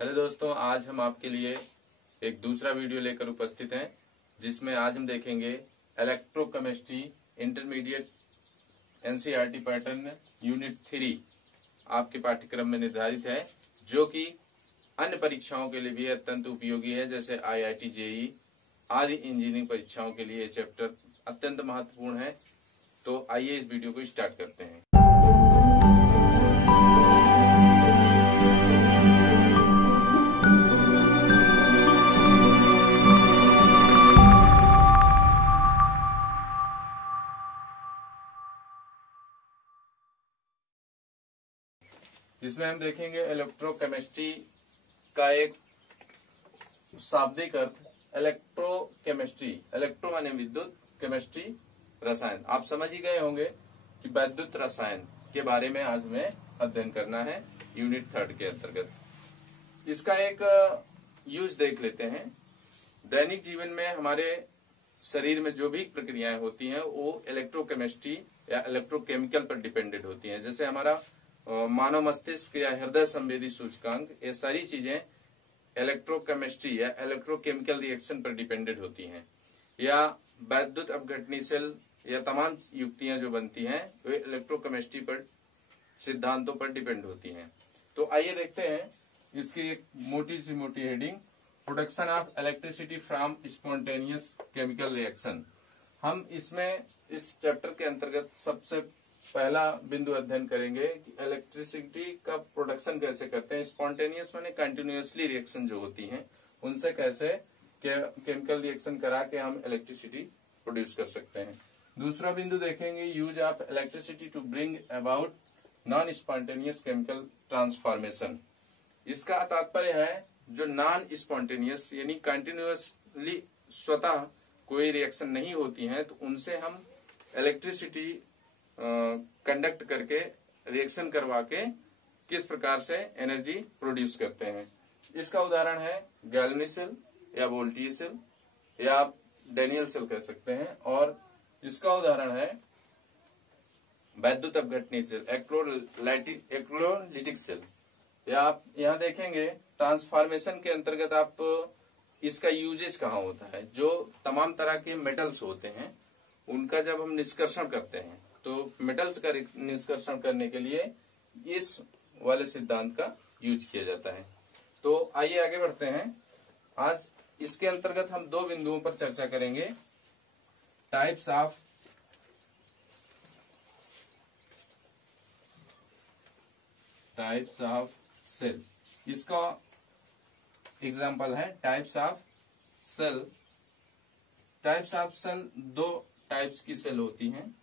Hello दोस्तों, आज हम आपके लिए एक दूसरा वीडियो लेकर उपस्थित हैं, जिसमें आज हम देखेंगे electrochemistry intermediate NCERT pattern unit 3 आपके पाठ्यक्रम में निर्धारित है, जो कि अन्य परीक्षाओं के लिए भी अत्यंत उपयोगी है, जैसे आईआईटी, जेईई आदि इंजीनियरिंग परीक्षाओं के लिए ये चैप्टर अत्यंत महत्वपूर्ण है। तो आइए इस वीडियो को स्टार्ट करते हैं। इसमें हम देखेंगे इलेक्ट्रोकेमिस्ट्री का एक शाब्दिक अर्थ। इलेक्ट्रोकेमिस्ट्री, इलेक्ट्रो माने विद्युत, केमिस्ट्री रसायन। आप समझ ही गए होंगे कि वैद्युत रसायन के बारे में आज हमें अध्ययन करना है यूनिट 3 के अंतर्गत। इसका एक यूज देख लेते हैं। दैनिक जीवन में हमारे शरीर में जो भी प्रक्रियाएं होती हैं वो इलेक्ट्रोकेमिस्ट्री या इलेक्ट्रोकेमिकल पर डिपेंडेंट होती हैं। जैसे हमारा मानव मस्तिष्क या हृदय संवेदी सूचकांक, ये सारी चीजें इलेक्ट्रोकेमिस्ट्री या इलेक्ट्रोकेमिकल रिएक्शन पर डिपेंडेंट होती हैं। या वैद्युत अपघटनी सेल या तमाम युक्तियां जो बनती हैं वे इलेक्ट्रोकेमिस्ट्री पर सिद्धांतों पर डिपेंड होती हैं। तो आइए देखते हैं इसकी एक मोटी सी मोटी heading, production of electricity from spontaneous chemical reaction. हम इसमें इस चैप्टर के अंतर्गत सबसे पहला बिंदु अध्ययन करेंगे कि इलेक्ट्रिसिटी का प्रोडक्शन कैसे करते हैं। स्पॉन्टेनियस माने कंटिन्यूअसली रिएक्शन जो होती हैं उनसे कैसे केमिकल रिएक्शन करा के हम इलेक्ट्रिसिटी प्रोड्यूस कर सकते हैं। दूसरा बिंदु देखेंगे, use of electricity to bring about non spontaneous chemical transformation. इसका तात्पर्य है जो नॉन स्पॉन्टेनियस यानी कंटिन्यूअसली स्वतः कोई रिएक्शन नहीं होती है, तो उनसे हम इलेक्ट्रिसिटी कंडक्ट करके रिएक्शन करवा के किस प्रकार से एनर्जी प्रोड्यूस करते हैं। इसका उदाहरण है गैल्वेनिक सेल या वोल्टेज सेल या आप डेनियल सेल कह सकते हैं। और इसका उदाहरण है वैद्युत अपघटनी सेल, इलेक्ट्रोलाइटिक सेल। या आप यहाँ देखेंगे ट्रांसफॉर्मेशन के अंतर्गत आप इसका यूजेज कहाँ होता है। जो तमाम तरह के मेटल्स होते हैं उनका जब हम निष्कर्षण करते हैं तो मेटल्स का निष्कर्षण करने के लिए इस वाले सिद्धांत का यूज किया जाता है। तो आइए आगे बढ़ते हैं। आज इसके अंतर्गत हम दो बिंदुओं पर चर्चा करेंगे, टाइप्स ऑफ सेल। इसका एग्जाम्पल है types of cell. Types of cell, दो टाइप्स की सेल होती हैं।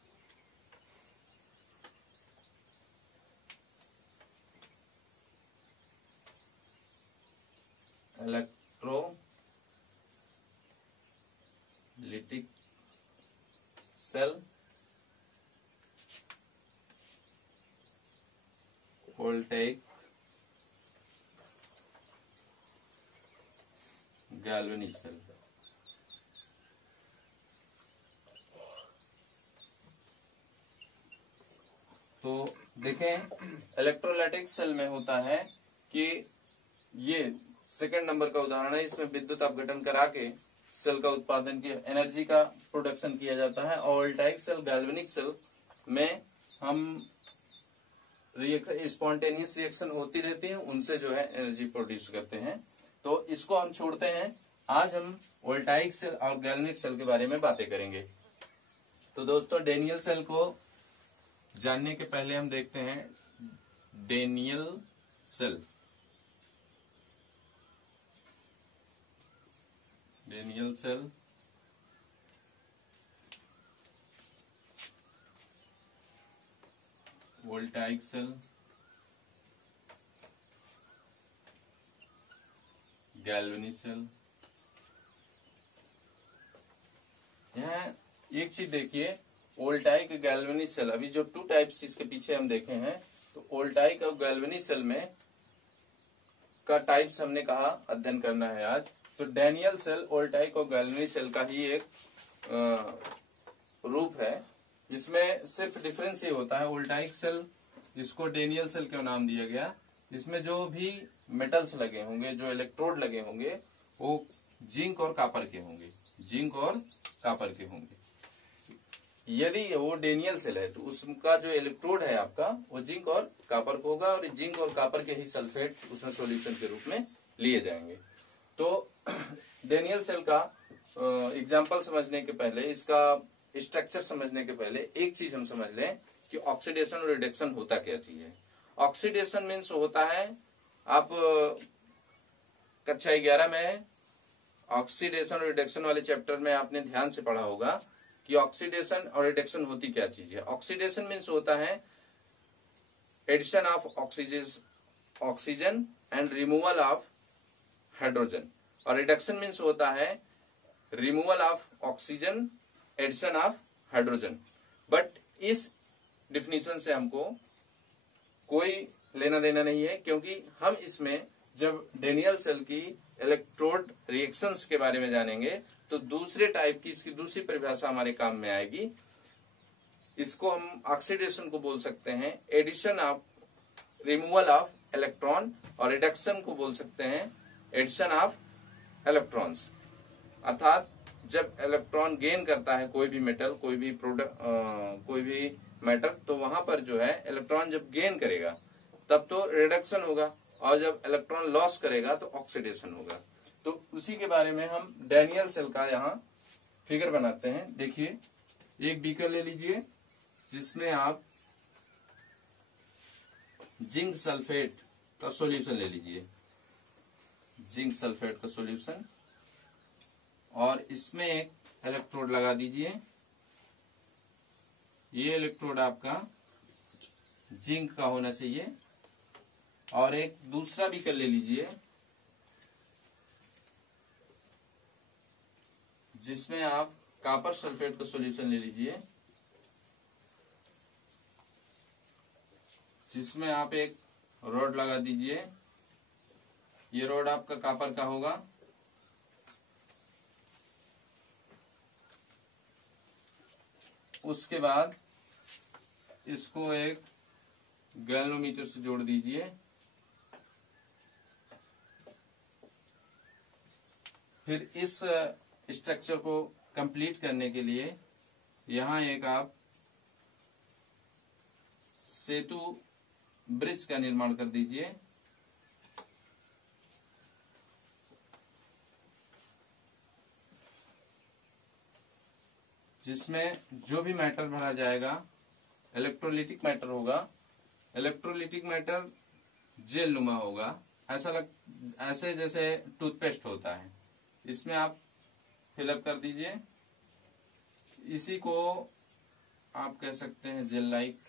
Electrolytic cell, voltaic, galvanic cell. तो देखें, इलेक्ट्रोलाइटिक सेल में होता है कि ये सेकंड नंबर का उदाहरण है। इसमें विद्युत अपघटन करा के सेल का उत्पादन किया, एनर्जी का प्रोडक्शन किया जाता है। और वोल्टाइक सेल, गैल्वेनिक सेल में हम स्पॉन्टेनियस रिएक्शन होती रहती है, उनसे जो है एनर्जी प्रोड्यूस करते हैं। तो इसको हम छोड़ते हैं। आज हम वोल्टाइक सेल और गैल्वेनिक सेल के बारे में बातें करेंगे। तो दोस्तों, डेनियल सेल को जानने के पहले हम देखते हैं Daniel cell. Daniel cell voltaic cell, galvanic cell. यहाँ एक चीज देखिए, वोल्टाइक गैल्वेनिक सेल, अभी जो टू टाइप्स इसके पीछे हम देखे हैं, तो वोल्टाइक और गैल्वेनिक सेल में का टाइप्स हमने कहा अध्ययन करना है आज। तो डेनियल सेल वोल्टाइक और गैल्वेनिक सेल का ही एक रूप है। इसमें सिर्फ डिफरेंस ये होता है, वोल्टाइक सेल, इसको डेनियल सेल क्यों नाम दिया गया, इसमें जो भी मेटल्स लगे होंगे, जो इलेक्ट्रोड लगे होंगे, वो जिंक और कॉपर के होंगे, जिंक और कॉपर के होंगे। यदि वो डेनियल सेल है तो उसका जो इलेक्ट्रोड है आपका वो जिंक और कॉपर का होगा, और जिंक और कॉपर के ही सल्फेट उसमें सॉल्यूशन के रूप में लिए जाएंगे। तो डेनियल सेल का एग्जाम्पल समझने के पहले, इसका स्ट्रक्चर समझने के पहले एक चीज हम समझ लें कि ऑक्सीडेशन और रिडक्शन होता क्या चीज है। ऑक्सीडेशन मीन्स होता है, आप कक्षा 11 में ऑक्सीडेशन और रिडक्शन वाले चैप्टर में आपने ध्यान से पढ़ा होगा कि ऑक्सीडेशन और रिडक्शन होती क्या चीज है। ऑक्सीडेशन मीन्स होता है addition of oxygen and removal of hydrogen, और रिडक्शन मीन्स होता है removal of oxygen, addition of hydrogen. But इस डिफिनीशन से हमको कोई लेना देना नहीं है, क्योंकि हम इसमें जब डेनियल सेल की इलेक्ट्रोड रिएक्शंस के बारे में जानेंगे तो दूसरे टाइप की इसकी दूसरी परिभाषा हमारे काम में आएगी। इसको हम ऑक्सीडेशन को बोल सकते हैं addition of, removal of electron, और रिडक्शन को बोल सकते हैं एडिशन ऑफ इलेक्ट्रॉन्स। अर्थात जब इलेक्ट्रॉन गेन करता है कोई भी मेटल, कोई भी प्रोडक्ट, कोई भी मैटर, तो वहां पर जो है इलेक्ट्रॉन जब गेन करेगा तब तो रिडक्शन होगा, और जब इलेक्ट्रॉन लॉस करेगा तो ऑक्सीडेशन होगा। तो उसी के बारे में हम डेनियल सेल का यहाँ फिगर बनाते हैं। देखिए, एक बीकर ले लीजिए जिसमें आप जिंक सल्फेट का सॉल्यूशन ले लीजिए, जिंक सल्फेट का सॉल्यूशन, और इसमें एक इलेक्ट्रोड लगा दीजिए। ये इलेक्ट्रोड आपका जिंक का होना चाहिए, और एक दूसरा बीकर ले लीजिए जिसमें आप कॉपर सल्फेट का सॉल्यूशन ले लीजिए, जिसमें आप एक रॉड लगा दीजिए। ये रॉड आपका कॉपर का होगा, उसके बाद इसको एक गैल्वेनोमीटर से जोड़ दीजिए। फिर इस स्ट्रक्चर को कंप्लीट करने के लिए यहाँ एक आप सेतु ब्रिज का निर्माण कर दीजिए। जिसमें जो भी मैटर भरा जाएगा इलेक्ट्रोलिटिक मैटर होगा। इलेक्ट्रोलिटिक मैटर जेल नुमा होगा, ऐसे जैसे टूथपेस्ट होता है। इसमें आप फिलअप कर दीजिए। इसी को आप कह सकते हैं जेल लाइक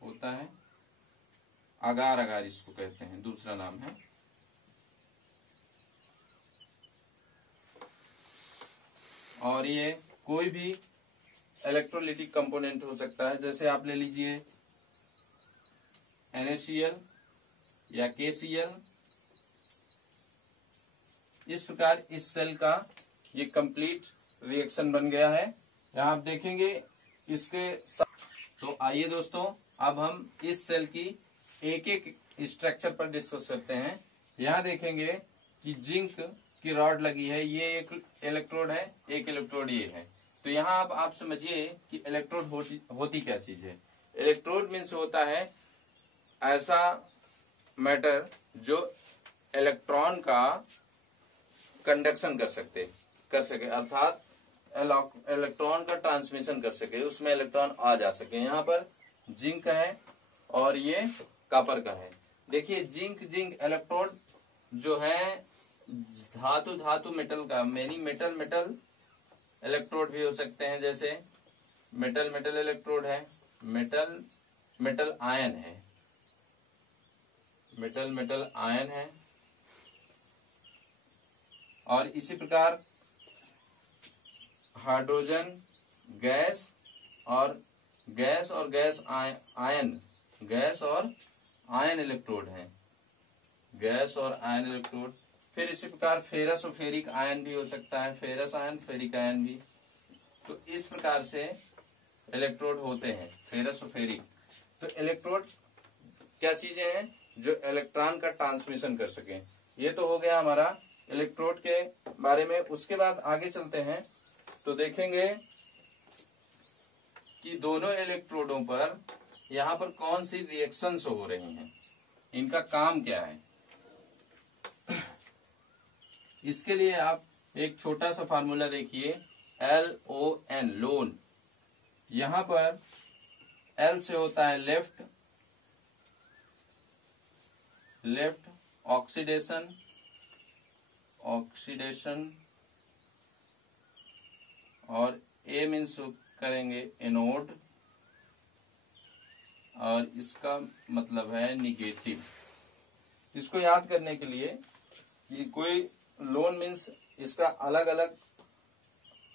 होता है, अगार अगार इसको कहते हैं, दूसरा नाम है। और ये कोई भी इलेक्ट्रोलिटिक कंपोनेंट हो सकता है, जैसे आप ले लीजिए NaCl या KCl। इस प्रकार इस सेल का ये कंप्लीट रिएक्शन बन गया है। यहाँ आप देखेंगे इसके साथ। तो आइए दोस्तों, अब हम इस सेल की एक एक स्ट्रक्चर पर डिस्कस करते हैं। यहाँ देखेंगे कि जिंक की रॉड लगी है, ये एक इलेक्ट्रोड है, एक इलेक्ट्रोड ये है। तो यहाँ अब आप समझिए कि इलेक्ट्रोड होती क्या चीज है। इलेक्ट्रोड मीन्स होता है ऐसा मैटर जो इलेक्ट्रॉन का कंडक्शन कर सके, अर्थात इलेक्ट्रॉन का ट्रांसमिशन कर सके, उसमें इलेक्ट्रॉन आ जा सके। यहाँ पर जिंक का है और ये कॉपर का है। देखिए जिंक इलेक्ट्रोड जो है धातु मेटल का, मेनी मेटल इलेक्ट्रोड भी हो सकते हैं, जैसे मेटल इलेक्ट्रोड है, मेटल आयन है, मेटल आयन है। और इसी प्रकार हाइड्रोजन गैस और आयन इलेक्ट्रोड है, गैस और आयन इलेक्ट्रोड। फिर इसी प्रकार फेरस और फेरिक आयन भी हो सकता है, फेरस आयन, फेरिक आयन भी। तो इस प्रकार से इलेक्ट्रोड होते हैं, फेरस और फेरिक। तो इलेक्ट्रोड क्या चीजें हैं? जो इलेक्ट्रॉन का ट्रांसमिशन कर सके। ये तो हो गया हमारा इलेक्ट्रोड के बारे में। उसके बाद आगे चलते हैं तो देखेंगे कि दोनों इलेक्ट्रोडों पर यहाँ पर कौन सी रिएक्शंस हो रही हैं, इनका काम क्या है। इसके लिए आप एक छोटा सा फार्मूला देखिए, LON, लोन। यहां पर L से होता है लेफ्ट ऑक्सीडेशन, और A मीन्स करेंगे एनोड, और इसका मतलब है निगेटिव। इसको याद करने के लिए कि कोई लोन मीन्स इसका अलग अलग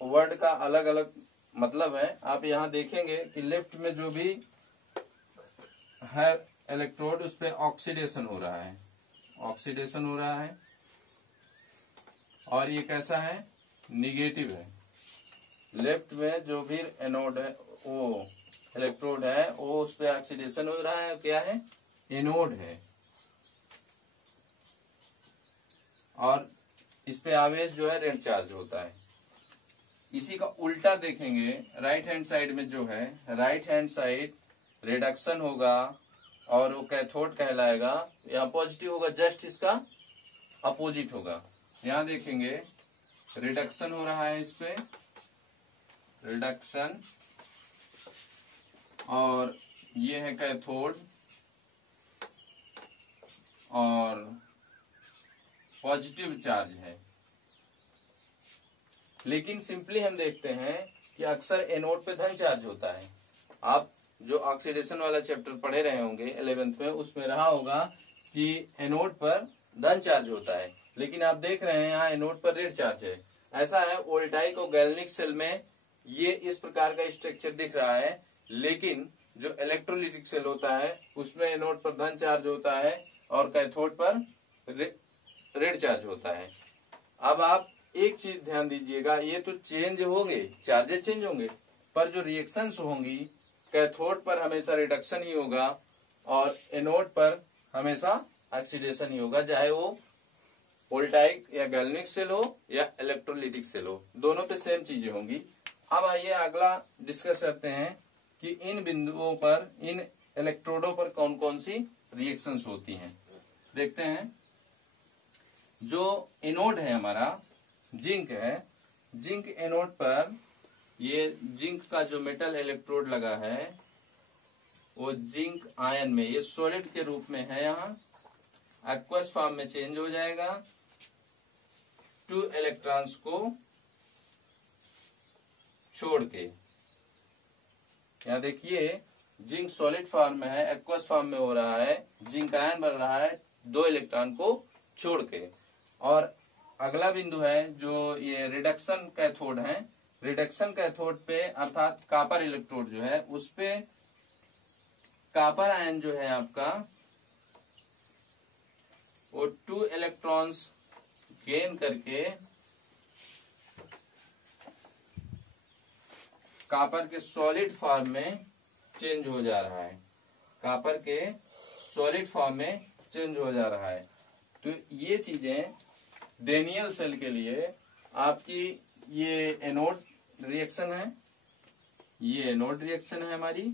वर्ड का अलग अलग मतलब है। आप यहाँ देखेंगे कि लेफ्ट में जो भी है इलेक्ट्रोड उस पर ऑक्सीडेशन हो रहा है, और ये कैसा है, निगेटिव है। लेफ्ट में जो भी एनोड है वो इलेक्ट्रोड है वो उस पर ऑक्सीडेशन हो रहा है, क्या है, एनोड है। और इस पे आवेश जो है ऋण चार्ज होता है। इसी का उल्टा देखेंगे राइट हैंड साइड में जो है, राइट हैंड साइड रिडक्शन होगा और वो कैथोड कहलाएगा। यहाँ पॉजिटिव होगा, जस्ट इसका अपोजिट होगा। यहाँ देखेंगे रिडक्शन हो रहा है, इस पे रिडक्शन, और ये है कैथोड और पॉजिटिव चार्ज है। लेकिन सिंपली हम देखते हैं कि अक्सर एनोड पे धन चार्ज होता है। आप जो ऑक्सीडेशन वाला चैप्टर पढ़े रहे होंगे 11th में, उसमें रहा होगा कि एनोड पर धन चार्ज होता है, लेकिन आप देख रहे हैं यहाँ एनोड पर ऋण चार्ज है। ऐसा है वोल्टाइक और गैल्वेनिक सेल में ये इस प्रकार का स्ट्रक्चर दिख रहा है, लेकिन जो इलेक्ट्रोलिटिक सेल होता है उसमें एनोड पर धन चार्ज होता है और कैथोड पर ऋण चार्ज होता है। अब आप एक चीज ध्यान दीजिएगा, ये तो चेंज होंगे, चार्जेस चेंज होंगे, पर जो रिएक्शंस होंगी कैथोड पर हमेशा रिडक्शन ही होगा और एनोड पर हमेशा ऑक्सीडेशन ही होगा, चाहे वो वोल्टाइक या गैल्वेनिक सेल हो या इलेक्ट्रोलिटिक सेल हो, दोनों पे सेम चीजें होंगी। अब आइए अगला डिस्कस करते हैं कि इन बिंदुओं पर, इन इलेक्ट्रोडों पर कौन कौन सी रिएक्शंस होती हैं। देखते हैं, जो एनोड है हमारा जिंक है, जिंक एनोड पर ये जिंक का जो मेटल इलेक्ट्रोड लगा है वो जिंक आयन में, ये सॉलिड के रूप में है, यहाँ एक्वस फॉर्म में चेंज हो जाएगा 2 इलेक्ट्रॉन्स को छोड़ के। यहाँ देखिए जिंक सॉलिड फॉर्म में है, एक्वस फॉर्म में हो रहा है, जिंक आयन बन रहा है 2 इलेक्ट्रॉन को छोड़ के। और अगला बिंदु है जो ये रिडक्शन कैथोड है, रिडक्शन कैथोड पे अर्थात कॉपर इलेक्ट्रोड जो है उस पे कॉपर आयन जो है आपका वो 2 इलेक्ट्रॉन्स गेन करके कॉपर के सॉलिड फॉर्म में चेंज हो जा रहा है, कॉपर के सॉलिड फॉर्म में चेंज हो जा रहा है। तो ये चीजें डेनियल सेल के लिए आपकी, ये एनोड रिएक्शन है, ये एनोड रिएक्शन है हमारी,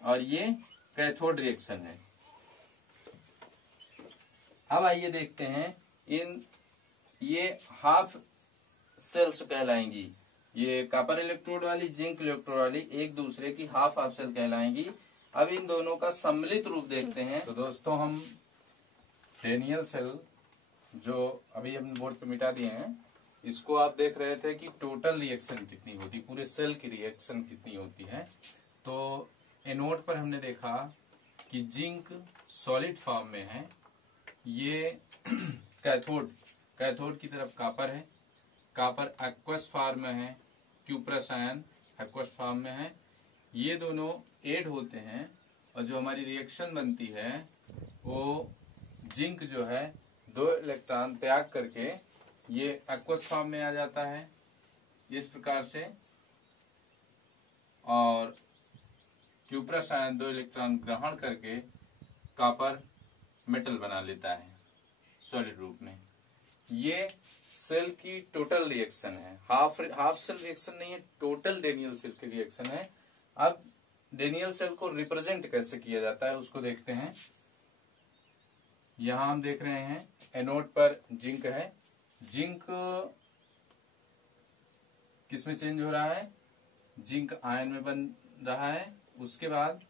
और ये कैथोड रिएक्शन है। अब आइए देखते हैं, ये हाफ सेल्स कहलाएंगी, ये कॉपर इलेक्ट्रोड वाली, जिंक इलेक्ट्रोड वाली एक दूसरे की हाफ सेल कहलाएंगी। अब इन दोनों का सम्मिलित रूप देखते हैं। तो दोस्तों हम डेनियल सेल जो अभी हमने बोर्ड पे मिटा दिए हैं, इसको आप देख रहे थे कि टोटल रिएक्शन कितनी होती, पूरे सेल की रिएक्शन कितनी होती है। तो एनोड पर हमने देखा कि जिंक सॉलिड फॉर्म में है, ये कैथोड की तरफ कॉपर है, कॉपर एक्वस फॉर्म में है, क्यूप्रस आयन एक्वस फॉर्म में है, ये दोनों ऐड होते हैं और जो हमारी रिएक्शन बनती है वो जिंक जो है 2 इलेक्ट्रॉन त्याग करके ये एक्वस फॉर्म में आ जाता है इस प्रकार से, और क्यूप्रस आयन 2 इलेक्ट्रॉन ग्रहण करके कॉपर मेटल बना लेता है सॉलिड रूप में। ये सेल की टोटल रिएक्शन है, हाफ सेल रिएक्शन नहीं है, टोटल डेनियल सेल की रिएक्शन है। अब डेनियल सेल को रिप्रेजेंट कैसे किया जाता है उसको देखते हैं। यहां हम देख रहे हैं एनोड पर जिंक है, जिंक किसमें चेंज हो रहा है, जिंक आयन में बन रहा है। उसके बाद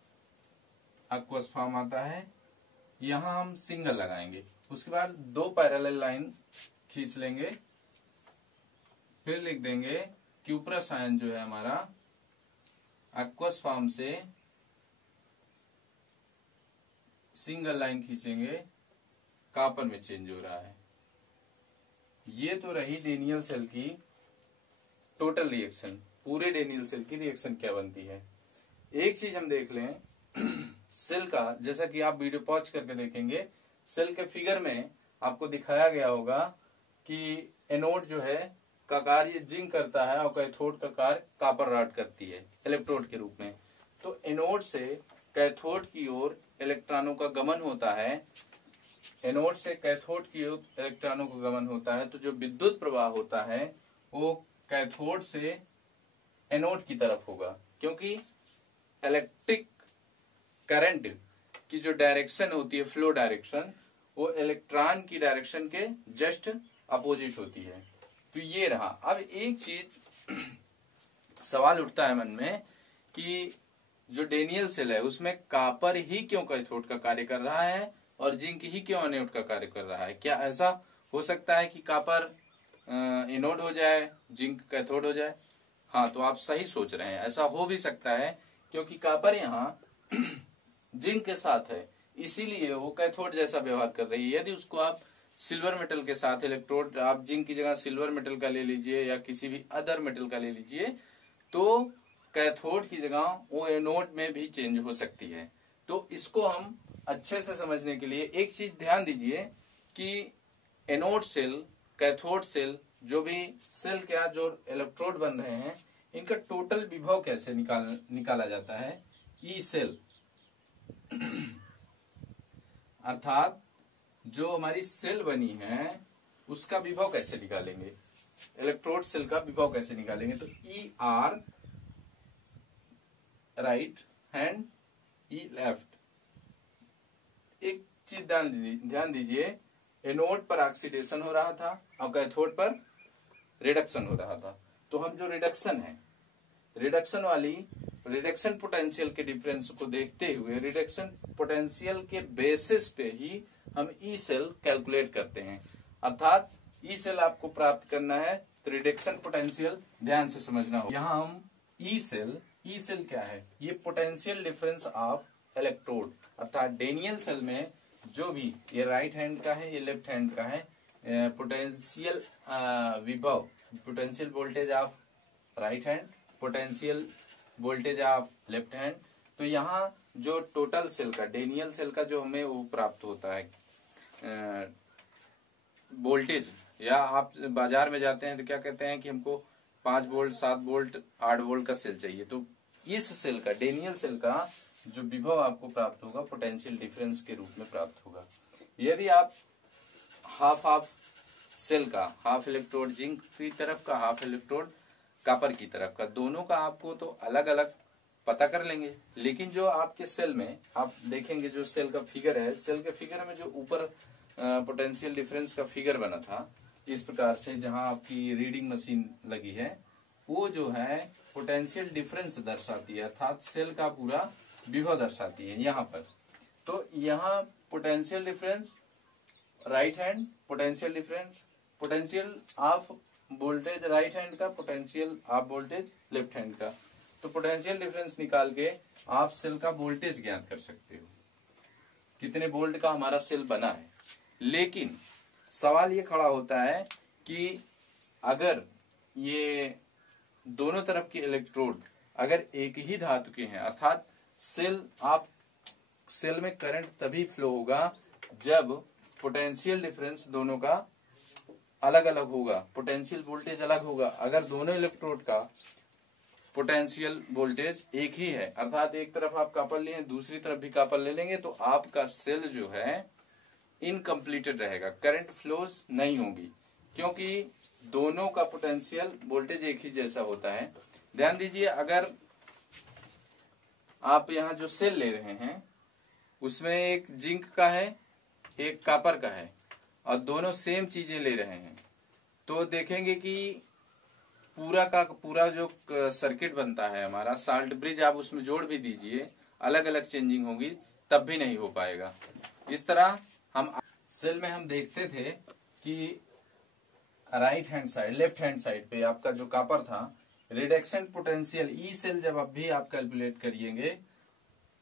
एक्वस फॉर्म आता है, यहां हम सिंगल लगाएंगे। उसके बाद 2 पैरेलल लाइन खींच लेंगे, फिर लिख देंगे क्यूप्रस आयन जो है हमारा एक्वस फॉर्म से सिंगल लाइन खींचेंगे, कॉपर में चेंज हो रहा है। ये तो रही डेनियल सेल की टोटल रिएक्शन, पूरे डेनियल सेल की रिएक्शन क्या बनती है। एक चीज हम देख लें सेल का, जैसा कि आप वीडियो पॉज करके देखेंगे, सेल के फिगर में आपको दिखाया गया होगा कि एनोड जो है का कार्य जिंक करता है और कैथोड का कार्य कॉपर रॉड करती है इलेक्ट्रोड के रूप में। तो एनोड से कैथोड की ओर इलेक्ट्रॉनों का गमन होता है, एनोड से कैथोड की ओर इलेक्ट्रॉनों का गमन होता है। तो जो विद्युत प्रवाह होता है वो कैथोड से एनोड की तरफ होगा, क्योंकि इलेक्ट्रिक करंट की जो डायरेक्शन होती है, फ्लो डायरेक्शन, वो इलेक्ट्रॉन की डायरेक्शन के जस्ट अपोजिट होती है। तो ये रहा। अब एक चीज सवाल उठता है मन में कि जो डेनियल सेल है उसमें कॉपर ही क्यों कैथोड का कार्य कर रहा है और जिंक ही क्यों एनोड का कार्य कर रहा है। क्या ऐसा हो सकता है कि कॉपर एनोड हो जाए, जिंक कैथोड हो जाए? हाँ, तो आप सही सोच रहे हैं, ऐसा हो भी सकता है, क्योंकि कॉपर यहाँ जिंक के साथ है, इसीलिए वो कैथोड जैसा व्यवहार कर रही है। यदि उसको आप सिल्वर मेटल के साथ इलेक्ट्रोड, आप जिंक की जगह सिल्वर मेटल का ले लीजिए या किसी भी अदर मेटल का ले लीजिए, तो कैथोड की जगह वो एनोड में भी चेंज हो सकती है। तो इसको हम अच्छे से समझने के लिए एक चीज ध्यान दीजिए कि एनोड सेल, कैथोड सेल, जो भी सेल क्या जो इलेक्ट्रोड बन रहे हैं, इनका टोटल विभव कैसे निकाला जाता है। ई सेल अर्थात जो हमारी सेल बनी है उसका विभव कैसे निकालेंगे, इलेक्ट्रोड सेल का विभव कैसे निकालेंगे। तो ई आर राइट हैंड, ई लेफ्ट। एक चीज ध्यान दीजिए, एनोड पर ऑक्सीडेशन हो रहा था और कैथोड पर रिडक्शन हो रहा था। तो हम जो रिडक्शन है, रिडक्शन पोटेंशियल के डिफरेंस को देखते हुए, रिडक्शन पोटेंशियल के बेसिस पे ही हम ई सेल कैलकुलेट करते हैं। अर्थात ई सेल आपको प्राप्त करना है तो रिडक्शन पोटेंशियल ध्यान से समझना होगा। यहाँ हम ई सेल क्या है, ये पोटेंशियल डिफरेंस ऑफ इलेक्ट्रोड, अर्थात डेनियल सेल में जो भी, ये राइट हैंड का है, ये लेफ्ट हैंड का है, पोटेंशियल विभव, potential voltage of right hand, potential voltage of left hand. तो यहाँ जो टोटल सेल का, डेनियल सेल का जो हमें वो प्राप्त होता है वोल्टेज, या आप बाजार में जाते हैं तो क्या कहते हैं कि हमको 5 वोल्ट, 7 वोल्ट, 8 वोल्ट का सेल चाहिए। तो इस सेल का, डेनियल सेल का जो विभव आपको प्राप्त होगा पोटेंशियल डिफरेंस के रूप में प्राप्त होगा। यदि आप हाफ सेल का, हाफ इलेक्ट्रोड जिंक की तरफ का, हाफ इलेक्ट्रोड कॉपर की तरफ का, दोनों का आपको तो अलग अलग पता कर लेंगे। लेकिन जो आपके सेल में आप देखेंगे, जो सेल का फिगर है, सेल के फिगर में जो ऊपर पोटेंशियल डिफरेंस का फिगर बना था इस प्रकार से, जहां आपकी रीडिंग मशीन लगी है, वो जो है पोटेंशियल डिफरेंस दर्शाती है, अर्थात सेल का पूरा विभव दर्शाती है यहाँ पर। तो यहाँ potential difference right hand, potential difference, potential of voltage right hand का, potential of voltage left hand का। तो पोटेंशियल डिफरेंस निकाल के आप सेल का वोल्टेज ज्ञात कर सकते हो, कितने वोल्ट का हमारा सेल बना है। लेकिन सवाल ये खड़ा होता है कि अगर ये दोनों तरफ के इलेक्ट्रोड अगर एक ही धातु के हैं, अर्थात सेल में करंट तभी फ्लो होगा जब पोटेंशियल डिफरेंस दोनों का अलग अलग होगा, पोटेंशियल वोल्टेज अलग होगा। अगर दोनों इलेक्ट्रोड का पोटेंशियल वोल्टेज एक ही है, अर्थात एक तरफ आप कॉपर लिए दूसरी तरफ भी कॉपर ले लेंगे तो आपका सेल जो है इनकम्प्लीटेड रहेगा, करंट फ्लोज नहीं होगी, क्योंकि दोनों का पोटेंशियल वोल्टेज एक ही जैसा होता है। ध्यान दीजिए, अगर आप यहाँ जो सेल ले रहे हैं उसमें एक जिंक का है एक कॉपर का है और दोनों सेम चीजें ले रहे हैं, तो देखेंगे कि पूरा का पूरा जो सर्किट बनता है हमारा साल्ट ब्रिज, आप उसमें जोड़ भी दीजिए, अलग अलग चेंजिंग होगी तब भी नहीं हो पाएगा। इस तरह हम सेल में हम देखते थे कि right hand side left hand side पे आपका जो कॉपर था, रिडक्शन पोटेंशियल ई सेल जब अब भी आप कैलकुलेट करिएंगे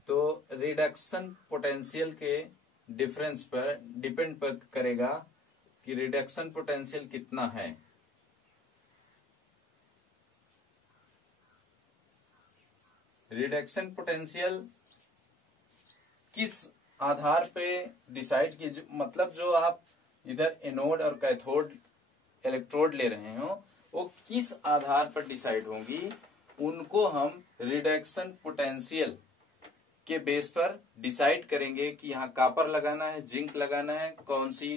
तो रिडक्शन पोटेंशियल के डिफरेंस पर डिपेंड पर करेगा कि रिडक्शन पोटेंशियल कितना है। रिडक्शन पोटेंशियल किस आधार पे डिसाइड कीजिए, मतलब जो आप इधर एनोड और कैथोड इलेक्ट्रोड ले रहे हो वो किस आधार पर डिसाइड होंगी, उनको हम रिडक्शन पोटेंशियल के बेस पर डिसाइड करेंगे कि यहाँ कॉपर लगाना है, जिंक लगाना है, कौन सी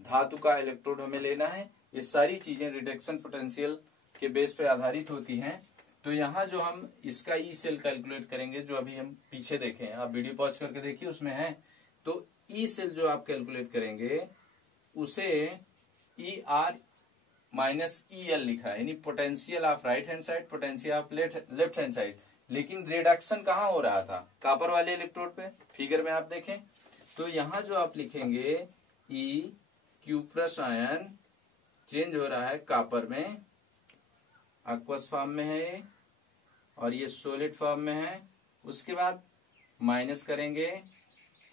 धातु का इलेक्ट्रोड हमें लेना है। ये सारी चीजें रिडक्शन पोटेंशियल के बेस पर आधारित होती हैं। तो यहाँ जो हम इसका ई सेल कैलकुलेट करेंगे, जो अभी हम पीछे देखें, आप वीडियो पॉज करके देखिए उसमें है, तो ई सेल जो आप कैलकुलेट करेंगे उसे E R minus E L लिखा है, यानी potential of right hand side, potential of left hand side. लेकिन रिडक्शन कहाँ हो रहा था, कॉपर वाले इलेक्ट्रोड पे। फिगर में आप देखें तो यहाँ जो आप लिखेंगे ई क्यूप्रस आयन चेंज हो रहा है कॉपर में, एक्वस फॉर्म में है ये, और ये सॉलिड फॉर्म में है। उसके बाद माइनस करेंगे,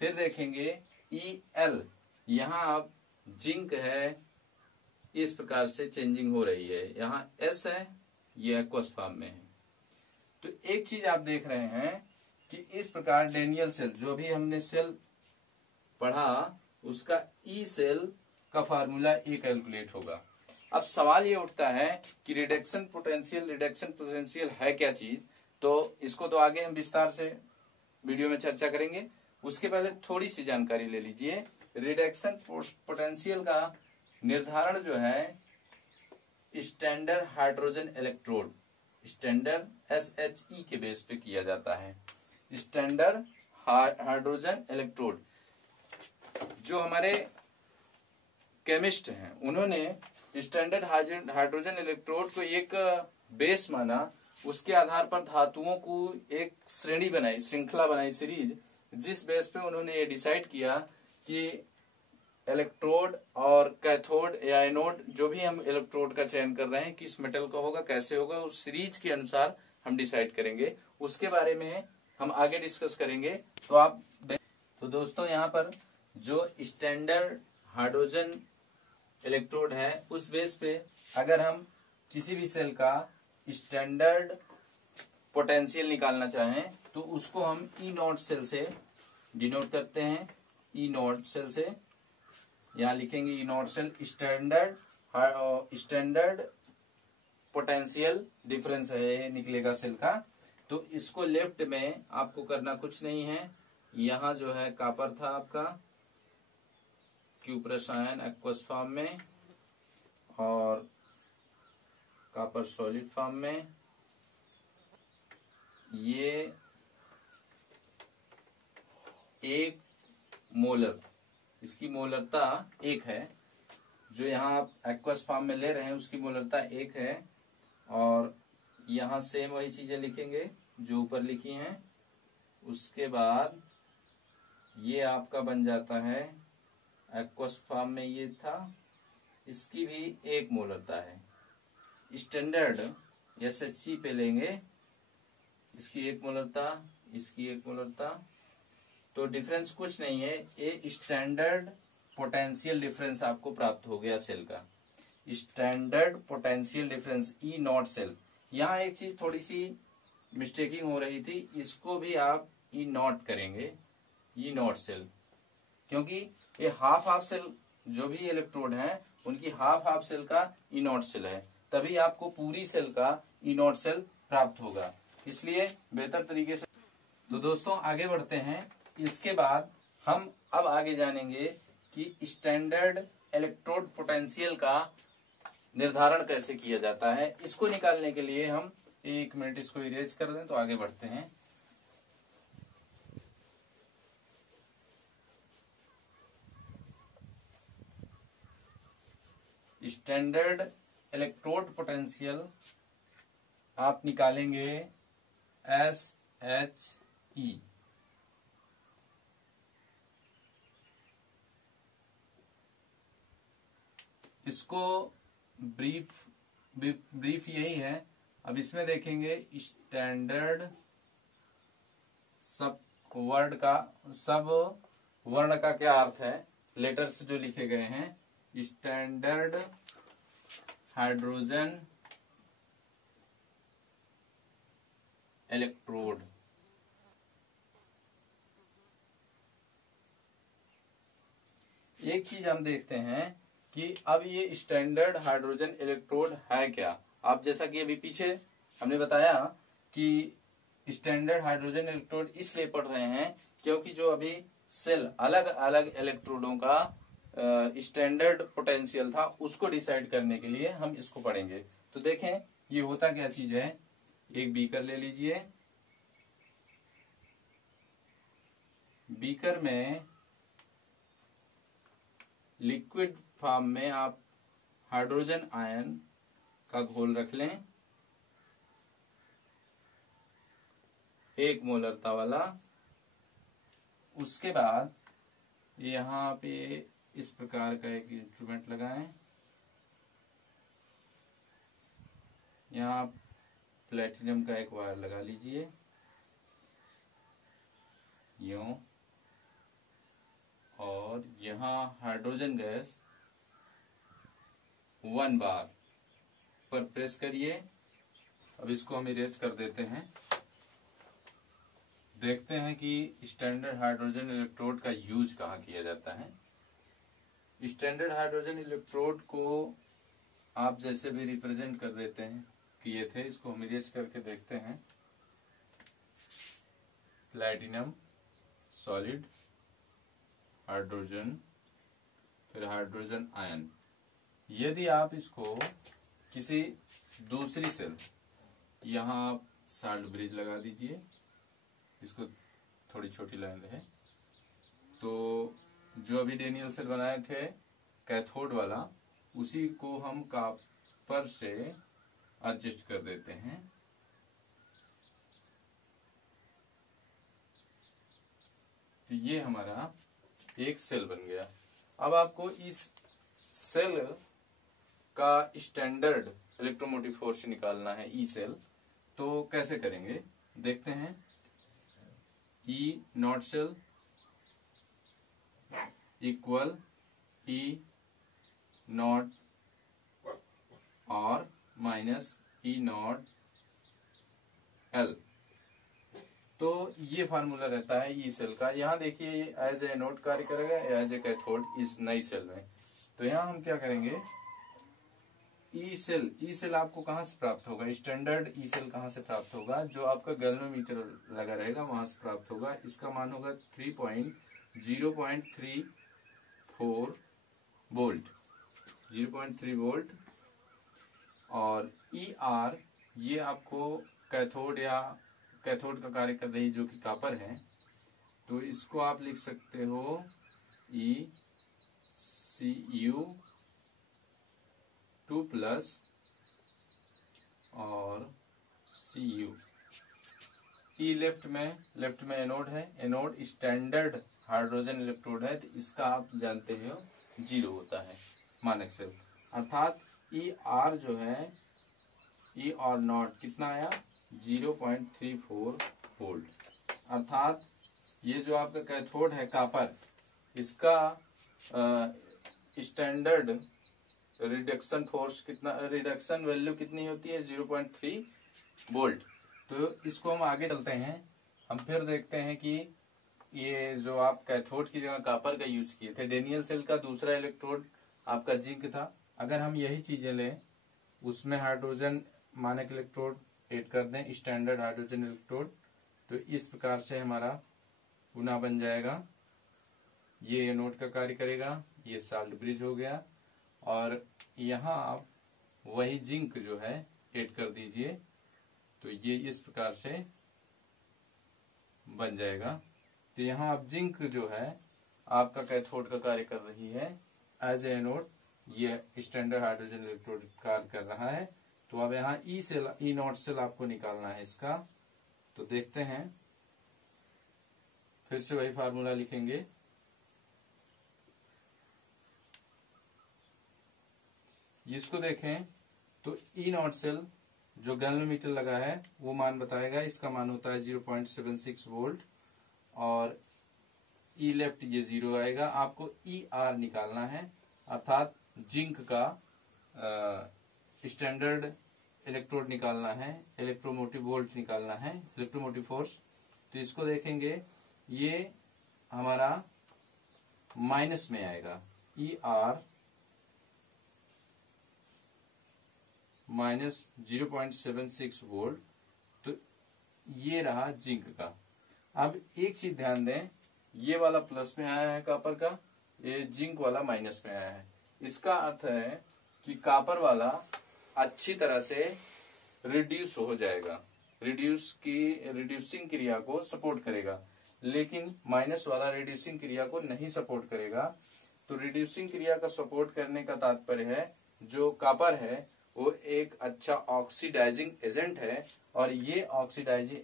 फिर देखेंगे ई एल, यहाँ आप जिंक है, इस प्रकार से चेंजिंग हो रही है। यहाँ एस है, ये एक्वस फॉर्म में है। तो एक चीज आप देख रहे हैं कि इस प्रकार डेनियल सेल, जो भी हमने सेल पढ़ा उसका ई सेल का फार्मूला ए कैलकुलेट होगा। अब सवाल ये उठता है कि रिडक्शन पोटेंशियल है क्या चीज, तो इसको तो आगे हम विस्तार से वीडियो में चर्चा करेंगे। उसके पहले थोड़ी सी जानकारी ले लीजिए। रिडक्शन पोटेंशियल का निर्धारण जो है standard hydrogen electrode, standard SHE के बेस पे किया जाता है। स्टैंडर्ड हाइड्रोजन इलेक्ट्रोड, जो हमारे केमिस्ट हैं उन्होंने स्टैंडर्ड हाइड्रोजन इलेक्ट्रोड को एक बेस माना, उसके आधार पर धातुओं को एक श्रेणी बनाई, श्रृंखला बनाई, सीरीज, जिस बेस पे उन्होंने ये डिसाइड किया कि इलेक्ट्रोड और कैथोड या एनोड, जो भी हम इलेक्ट्रोड का चयन कर रहे हैं, किस मेटल का होगा, कैसे होगा, उस सीरीज के अनुसार हम डिसाइड करेंगे। उसके बारे में हम आगे डिस्कस करेंगे। तो दोस्तों यहाँ पर जो स्टैंडर्ड हाइड्रोजन इलेक्ट्रोड है उस बेस पे अगर हम किसी भी सेल का स्टैंडर्ड पोटेंशियल निकालना चाहें तो उसको हम ई नॉट सेल से डिनोट करते हैं। ई नॉट सेल से यहाँ लिखेंगे E naught cell standard potential difference है निकलेगा सेल का। तो इसको लेफ्ट में आपको करना कुछ नहीं है, यहाँ जो है कॉपर था आपका क्यूप्रस आयन एक्वस फॉर्म में और कॉपर सॉलिड फॉर्म में, ये 1 मोलर, इसकी मोलरता 1 है। जो यहाँ आप एक्वस फॉर्म में ले रहे हैं उसकी मोलरता 1 है। और यहाँ सेम वही चीजें लिखेंगे जो ऊपर लिखी हैं। उसके बाद ये आपका बन जाता है एक्वस फॉर्म में, ये था, इसकी भी 1 मोलरता है। स्टैंडर्ड SHE पे लेंगे, इसकी 1 मोलरता, इसकी 1 मोलरता, तो डिफरेंस कुछ नहीं है, ये स्टैंडर्ड पोटेंशियल डिफरेंस आपको प्राप्त हो गया सेल का। Standard potential difference E naught cell. यहाँ एक चीज थोड़ी सी मिस्टेकिंग हो रही थी, इसको भी आप ई नॉट करेंगे, ई नॉट सेल, क्योंकि ये हाफ सेल जो भी इलेक्ट्रोड हैं उनकी हाफ सेल का ई नॉट सेल है, तभी आपको पूरी सेल का ई नॉट सेल प्राप्त होगा, इसलिए बेहतर तरीके से। तो दोस्तों आगे बढ़ते हैं। इसके बाद हम अब आगे जानेंगे कि स्टैंडर्ड इलेक्ट्रोड पोटेंशियल का निर्धारण कैसे किया जाता है। इसको निकालने के लिए हम 1 मिनट इसको इरेज कर दें तो आगे बढ़ते हैं। स्टैंडर्ड इलेक्ट्रोड पोटेंशियल आप निकालेंगे SHE। इसको ब्रीफ यही है। अब इसमें देखेंगे स्टैंडर्ड सब वर्ण का क्या अर्थ है, लेटर्स जो लिखे गए हैं। स्टैंडर्ड हाइड्रोजन इलेक्ट्रोड, एक चीज हम देखते हैं कि अब ये स्टैंडर्ड हाइड्रोजन इलेक्ट्रोड है क्या। आप जैसा कि अभी पीछे हमने बताया कि स्टैंडर्ड हाइड्रोजन इलेक्ट्रोड इसलिए पढ़ रहे हैं क्योंकि जो अभी सेल अलग अलग इलेक्ट्रोडों का स्टैंडर्ड पोटेंशियल था उसको डिसाइड करने के लिए हम इसको पढ़ेंगे। तो देखें ये होता क्या चीज है। एक बीकर ले लीजिए, बीकर में लिक्विड फॉर्म में आप हाइड्रोजन आयन का घोल रख लें, 1 मोलरता वाला। उसके बाद यहाँ पे इस प्रकार का एक इंस्ट्रूमेंट लगाएं। यहाँ प्लेटिनम का एक वायर लगा लीजिए यूं, और यहाँ हाइड्रोजन गैस 1 बार पर प्रेस करिए। अब इसको हम इरेज कर देते हैं। देखते हैं कि स्टैंडर्ड हाइड्रोजन इलेक्ट्रोड का यूज कहाँ किया जाता है। स्टैंडर्ड हाइड्रोजन इलेक्ट्रोड को आप जैसे भी रिप्रेजेंट कर देते हैं किए थे, इसको हम इरेज करके देखते हैं। प्लैटिनम सॉलिड, हाइड्रोजन, फिर हाइड्रोजन आयन। यदि आप इसको किसी दूसरी सेल, यहां आप साल्ट ब्रिज लगा दीजिए, इसको थोड़ी छोटी लाइन रहे। तो जो अभी डेनियल सेल बनाए थे कैथोड वाला, उसी को हम कॉपर से एडजस्ट कर देते हैं। तो ये हमारा एक सेल बन गया। अब आपको इस सेल का स्टैंडर्ड इलेक्ट्रोमोटिव फोर्स निकालना है, ई सेल। तो कैसे करेंगे देखते हैं। E naught cell equal E naught और माइनस ई नॉट एल। तो ये फार्मूला रहता है ई सेल का। यहाँ देखिए ये एज ए एनोड कार्य करेगा, एज ए कैथोड इस नई सेल में। तो यहाँ हम क्या करेंगे, ई सेल आपको कहाँ से प्राप्त होगा, स्टैंडर्ड ई सेल कहाँ से प्राप्त होगा, जो आपका गैल्वेनोमीटर लगा रहेगा वहां से प्राप्त होगा। इसका मान होगा 0.34 वोल्ट, 0.3 वोल्ट। और ई आर ये आपको कैथोड का कार्य कर रही जो कि कॉपर है, तो इसको आप लिख सकते हो ECU2+ और Cu। ई लेफ्ट में एनोड है, एनोड स्टैंडर्ड हाइड्रोजन इलेक्ट्रोड है, तो इसका आप जानते हो 0 होता है मानक सेल। अर्थात ई आर जो है, ई आर नॉट कितना आया 0.34 वोल्ट। अर्थात ये जो आपका कैथोड है कॉपर, इसका स्टैंडर्ड रिडक्शन फोर्स कितना, रिडक्शन वैल्यू कितनी होती है 0.3 वोल्ट। तो इसको हम आगे चलते हैं, हम फिर देखते हैं कि ये जो आप कैथोड की जगह कॉपर का यूज किए थे, डेनियल सेल का दूसरा इलेक्ट्रोड आपका जिंक था। अगर हम यही चीजें लें, उसमें हाइड्रोजन मानक इलेक्ट्रोड ऐड कर दें स्टैंडर्ड हाइड्रोजन इलेक्ट्रोड, तो इस प्रकार से हमारा गुना बन जाएगा। ये एनोड का कार्य करेगा, ये साल्ट ब्रिज हो गया। और यहाँ आप वही जिंक जो है ऐड कर दीजिए, तो ये इस प्रकार से बन जाएगा। तो यहाँ आप जिंक जो है आपका कैथोड का कार्य कर रही है एज ए एनोड, ये स्टैंडर्ड हाइड्रोजन इलेक्ट्रोड कार्य कर रहा है। तो अब यहाँ E cell, E naught cell आपको निकालना है इसका। तो देखते हैं, फिर से वही फार्मूला लिखेंगे। इसको देखें तो ई नॉट सेल जो गैल्वेनोमीटर लगा है वो मान बताएगा, इसका मान होता है 0.76 वोल्ट, और ई लेफ्ट ये 0 आएगा। आपको ई आर निकालना है, अर्थात जिंक का स्टैंडर्ड इलेक्ट्रोड निकालना है, इलेक्ट्रोमोटिव वोल्ट निकालना है, इलेक्ट्रोमोटिव फोर्स। तो इसको देखेंगे, ये हमारा माइनस में आएगा, ई आर माइनस 0.76 वोल्ट। तो ये रहा जिंक का। अब एक चीज ध्यान दें, ये वाला प्लस में आया है कापर का, ये जिंक वाला माइनस में आया है। इसका अर्थ है कि कापर वाला अच्छी तरह से रिड्यूस हो जाएगा, रिड्यूसिंग क्रिया को सपोर्ट करेगा, लेकिन माइनस वाला रिड्यूसिंग क्रिया को नहीं सपोर्ट करेगा। तो रिड्यूसिंग क्रिया का सपोर्ट करने का तात्पर्य है जो कापर है वो एक अच्छा ऑक्सीडाइजिंग एजेंट है, और ये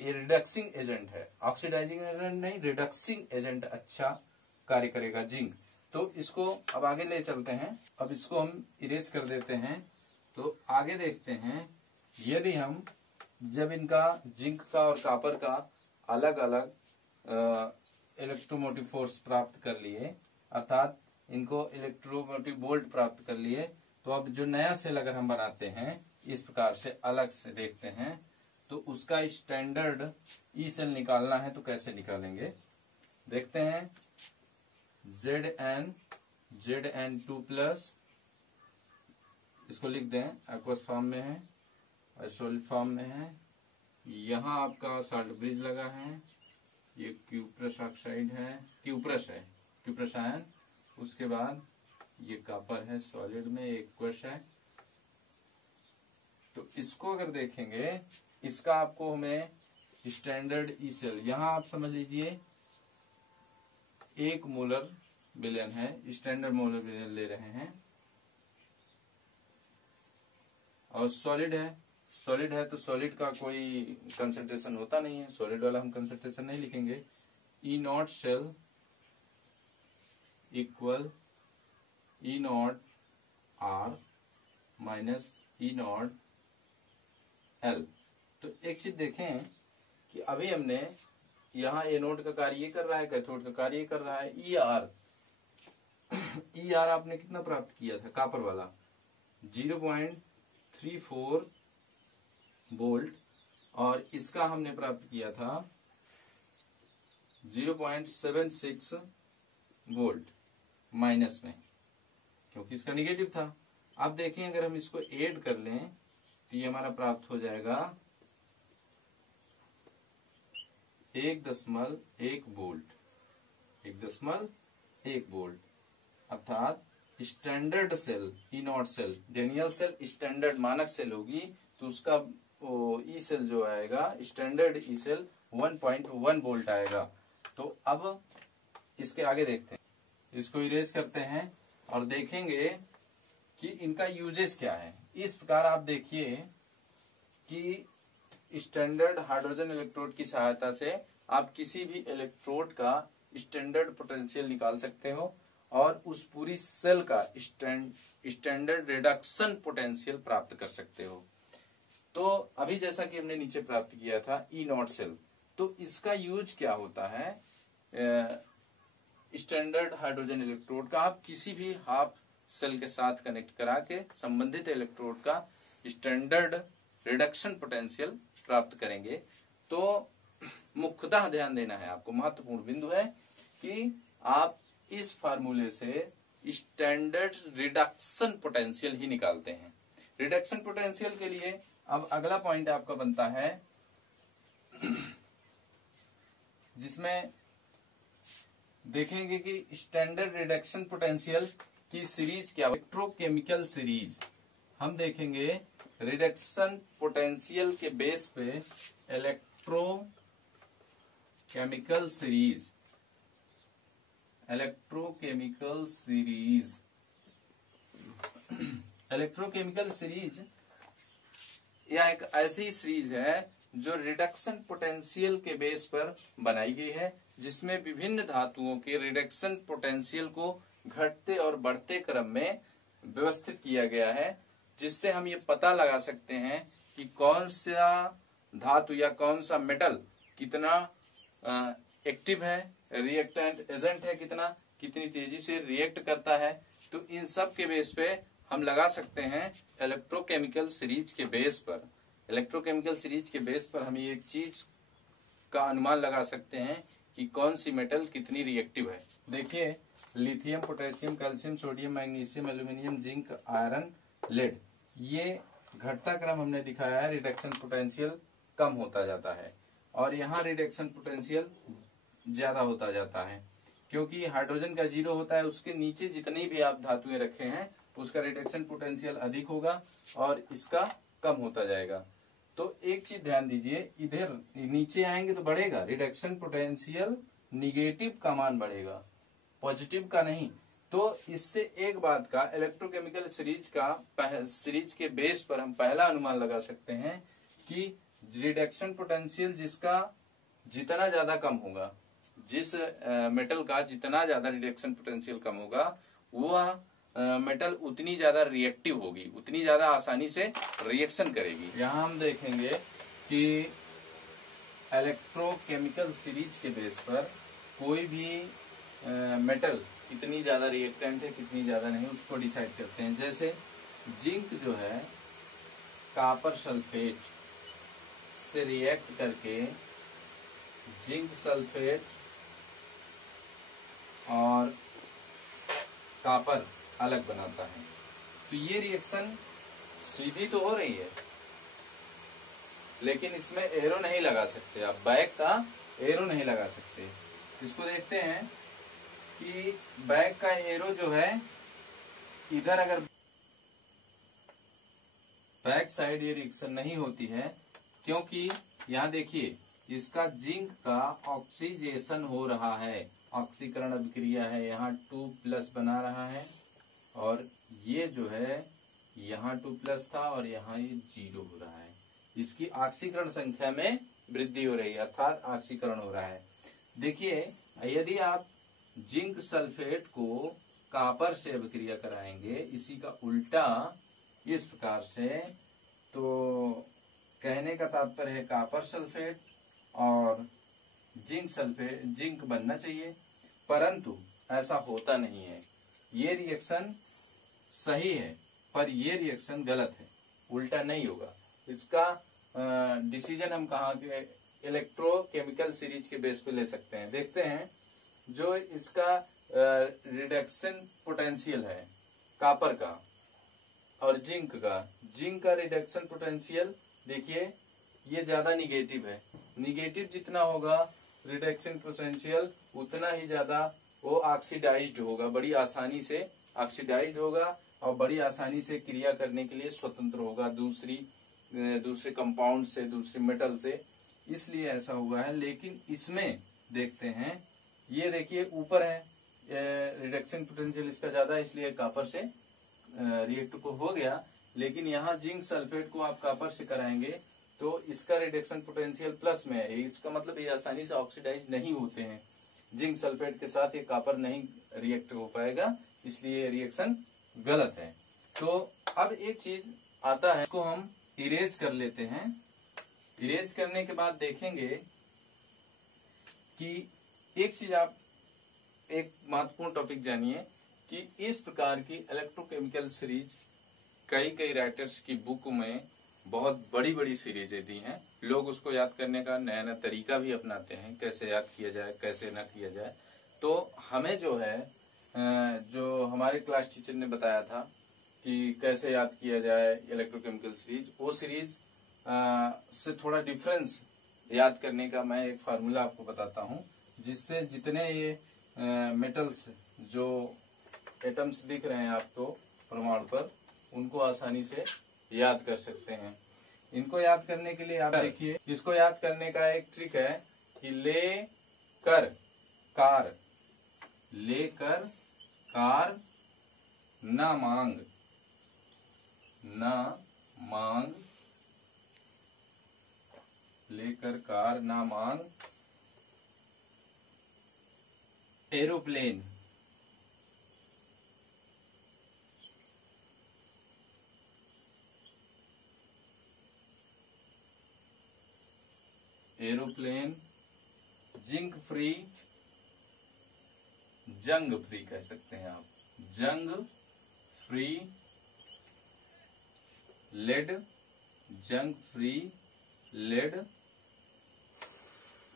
रिडक्सिंग एजेंट है, ऑक्सीडाइजिंग एजेंट नहीं, रिडक्सिंग एजेंट अच्छा कार्य करेगा जिंक। तो इसको अब आगे ले चलते हैं, अब इसको हम इरेज कर देते हैं। तो आगे देखते हैं, यदि हम जब इनका जिंक का और कापर का अलग अलग इलेक्ट्रोमोटिव फोर्स प्राप्त कर लिए, अर्थात इनको इलेक्ट्रोमोटिव वोल्ट प्राप्त कर लिए, तो अब जो नया सेल अगर हम बनाते हैं इस प्रकार से अलग से देखते हैं, तो उसका स्टैंडर्ड ई सेल निकालना है। तो कैसे निकालेंगे देखते हैं। Zn2+, इसको लिख दें, एक्वस फॉर्म में है और सॉलिड फॉर्म में है। यहाँ आपका साल्ट ब्रिज लगा है, ये क्यूप्रस ऑक्साइड है, क्यूप्रस आयन। उसके बाद ये कापर है सॉलिड में, एक्वस है। तो इसको अगर देखेंगे, इसका आपको हमें स्टैंडर्ड ई सेल, यहां आप समझ लीजिए 1 मोलर विलयन है, स्टैंडर्ड मोलर विलयन ले रहे हैं, और सॉलिड है तो सॉलिड का कोई कंसंट्रेशन होता नहीं है, सॉलिड वाला हम कंसंट्रेशन नहीं लिखेंगे। E naught cell equal E naught R minus E naught L. तो एक चीज देखें कि अभी हमने यहाँ एनोड का कार्य ये कर रहा है, कैथोड का कार्य ये कर रहा है। ई आर आपने कितना प्राप्त किया था कापर वाला, 0.34 वोल्ट, और इसका हमने प्राप्त किया था 0.76 वोल्ट माइनस में, क्योंकि इसका निगेटिव था। अब देखें, अगर हम इसको ऐड कर लें तो ये हमारा प्राप्त हो जाएगा 1.1 वोल्ट, 1.1 वोल्ट, अर्थात standard cell, E naught cell, Daniel cell standard मानक सेल होगी, तो उसका ई सेल जो आएगा, स्टैंडर्ड ई सेल 1.1 वोल्ट आएगा। तो अब इसके आगे देखते हैं, इसको इरेज करते हैं और देखेंगे कि इनका यूजेज क्या है। इस प्रकार आप देखिए कि स्टैंडर्ड हाइड्रोजन इलेक्ट्रोड की सहायता से आप किसी भी इलेक्ट्रोड का स्टैंडर्ड पोटेंशियल निकाल सकते हो, और उस पूरी सेल का स्टैंडर्ड रिडक्शन पोटेंशियल प्राप्त कर सकते हो। तो अभी जैसा कि हमने नीचे प्राप्त किया था ई नॉट सेल, तो इसका यूज क्या होता है, स्टैंडर्ड हाइड्रोजन इलेक्ट्रोड का आप किसी भी हाफ सेल के साथ कनेक्ट करा के संबंधित इलेक्ट्रोड का स्टैंडर्ड रिडक्शन पोटेंशियल प्राप्त करेंगे। तो मुख्यतः ध्यान देना है आपको, महत्वपूर्ण बिंदु है कि आप इस फार्मूले से स्टैंडर्ड रिडक्शन पोटेंशियल ही निकालते हैं। रिडक्शन पोटेंशियल के लिए अब अगला पॉइंट आपका बनता है जिसमें देखेंगे कि स्टैंडर्ड रिडक्शन पोटेंशियल की सीरीज क्या, इलेक्ट्रोकेमिकल सीरीज। हम देखेंगे रिडक्शन पोटेंशियल के बेस पे electrochemical series, electrochemical series. Electrochemical series यह एक ऐसी सीरीज है जो रिडक्शन पोटेंशियल के बेस पर बनाई गई है, जिसमें विभिन्न धातुओं के रिडक्शन पोटेंशियल को घटते और बढ़ते क्रम में व्यवस्थित किया गया है, जिससे हम ये पता लगा सकते हैं कि कौन सा धातु या कौन सा मेटल कितना एक्टिव है, रिएक्टेंट एजेंट है कितना, कितनी तेजी से रिएक्ट करता है। तो इन सब के बेस पे हम लगा सकते हैं इलेक्ट्रोकेमिकल सीरीज के बेस पर। इलेक्ट्रोकेमिकल सीरीज के बेस पर हम ये एक चीज का अनुमान लगा सकते हैं कि कौन सी मेटल कितनी रिएक्टिव है। देखिए lithium, potassium, calcium, sodium, magnesium, aluminium, zinc, iron, lead, ये घटता क्रम हमने दिखाया है, रिडक्शन पोटेंशियल कम होता जाता है। और यहाँ रिडक्शन पोटेंशियल ज्यादा होता जाता है, क्योंकि हाइड्रोजन का 0 होता है, उसके नीचे जितनी भी आप धातुएं रखे हैं उसका रिडक्शन पोटेंशियल अधिक होगा और इसका कम होता जाएगा। तो एक चीज ध्यान दीजिए, इधर नीचे आएंगे तो बढ़ेगा रिडक्शन पोटेंशियल, निगेटिव का मान बढ़ेगा, पॉजिटिव का नहीं। तो इससे एक बात का इलेक्ट्रोकेमिकल सीरीज के बेस पर हम पहला अनुमान लगा सकते हैं कि रिडक्शन पोटेंशियल जिसका जितना ज्यादा कम होगा, जिस मेटल का जितना ज्यादा रिडक्शन पोटेंशियल कम होगा, वह मेटल उतनी ज्यादा रिएक्टिव होगी, उतनी ज्यादा आसानी से रिएक्शन करेगी। यहाँ हम देखेंगे कि इलेक्ट्रोकेमिकल सीरीज के बेस पर कोई भी मेटल कितनी ज्यादा रिएक्टेंट है कितनी ज्यादा नहीं, उसको डिसाइड करते हैं। जैसे जिंक जो है कॉपर सल्फेट से रिएक्ट करके जिंक सल्फेट और कॉपर अलग बनाता है। तो ये रिएक्शन सीधी तो हो रही है, लेकिन इसमें एरो नहीं लगा सकते, आप बैक का एरो नहीं लगा सकते। इसको देखते हैं कि बैक का एरो जो है इधर, अगर बैक साइड ये रिएक्शन नहीं होती है, क्योंकि यहाँ देखिए इसका जिंक का ऑक्सीजेशन हो रहा है, ऑक्सीकरण अभिक्रिया है, यहाँ 2+ बना रहा है और ये जो है यहाँ 2+ था और यहाँ ये 0 हो रहा है। इसकी ऑक्सीकरण संख्या में वृद्धि हो रही है, अर्थात ऑक्सीकरण हो रहा है। देखिए यदि आप जिंक सल्फेट को कॉपर से अभिक्रिया कराएंगे, इसी का उल्टा इस प्रकार से, तो कहने का तात्पर्य है कॉपर सल्फेट और जिंक सल्फेट, जिंक बनना चाहिए, परंतु ऐसा होता नहीं है। ये रिएक्शन सही है पर ये रिएक्शन गलत है, उल्टा नहीं होगा। इसका डिसीजन हम कहाँ के इलेक्ट्रोकेमिकल सीरीज के बेस पे ले सकते हैं। देखते हैं जो इसका रिडक्शन पोटेंशियल है कॉपर का और जिंक का रिडक्शन पोटेंशियल देखिए ये ज्यादा निगेटिव है। निगेटिव जितना होगा रिडक्शन पोटेंशियल उतना ही ज्यादा वो ऑक्सीडाइज्ड होगा, बड़ी आसानी से ऑक्सीडाइज्ड होगा और बड़ी आसानी से क्रिया करने के लिए स्वतंत्र होगा दूसरे कंपाउंड से, दूसरे मेटल से, इसलिए ऐसा हुआ है। लेकिन इसमें देखते हैं, ये देखिए ऊपर है रिडक्शन पोटेंशियल इसका ज्यादा है, इसलिए कॉपर से रिएक्ट को हो गया। लेकिन यहाँ जिंक सल्फेट को आप कॉपर से कराएंगे तो इसका रिडक्शन पोटेंशियल प्लस में है, इसका मतलब ये आसानी से ऑक्सीडाइज नहीं होते हैं। जिंक सल्फेट के साथ ये कॉपर नहीं रिएक्ट हो पाएगा, इसलिए रिएक्शन गलत है। तो अब एक चीज आता है, इसको हम इरेज कर लेते हैं। इरेज करने के बाद देखेंगे कि एक चीज आप एक महत्वपूर्ण टॉपिक जानिए कि इस प्रकार की इलेक्ट्रोकेमिकल सीरीज कई राइटर्स की बुक में बहुत बड़ी बड़ी सीरीजें दी हैं। लोग उसको याद करने का नया नया तरीका भी अपनाते हैं, कैसे याद किया जाए कैसे न किया जाए। तो हमें जो है जो हमारे क्लास टीचर ने बताया था कि कैसे याद किया जाए इलेक्ट्रोकेमिकल सीरीज, वो सीरीज से थोड़ा डिफरेंस याद करने का मैं एक फार्मूला आपको बताता हूं, जिससे जितने ये मेटल्स जो एटम्स दिख रहे हैं आपको परमाणु पर, उनको आसानी से याद कर सकते हैं। इनको याद करने के लिए आप देखिए, इसको याद करने का एक ट्रिक है कि लेकर कार न मांग, लेकर कार न मांग, एरोप्लेन जंग फ्री कह सकते हैं आप, जंग free lead,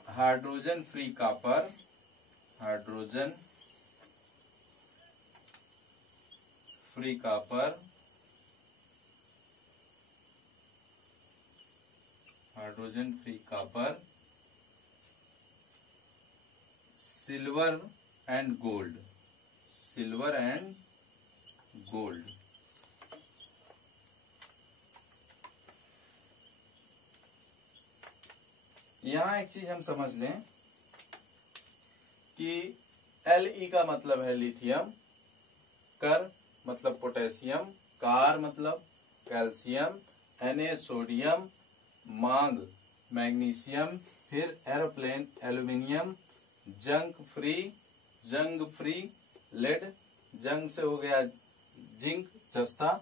hydrogen free copper, hydrogen free copper, silver and gold, यहां एक चीज हम समझ लें कि Li का मतलब है लिथियम, कर मतलब पोटेशियम, कार मतलब कैल्शियम, Na सोडियम, मांग मैग्नीशियम, फिर एरोप्लेन एल्यूमिनियम, जंग फ्री लेड, जंग से हो गया जिंक जस्ता,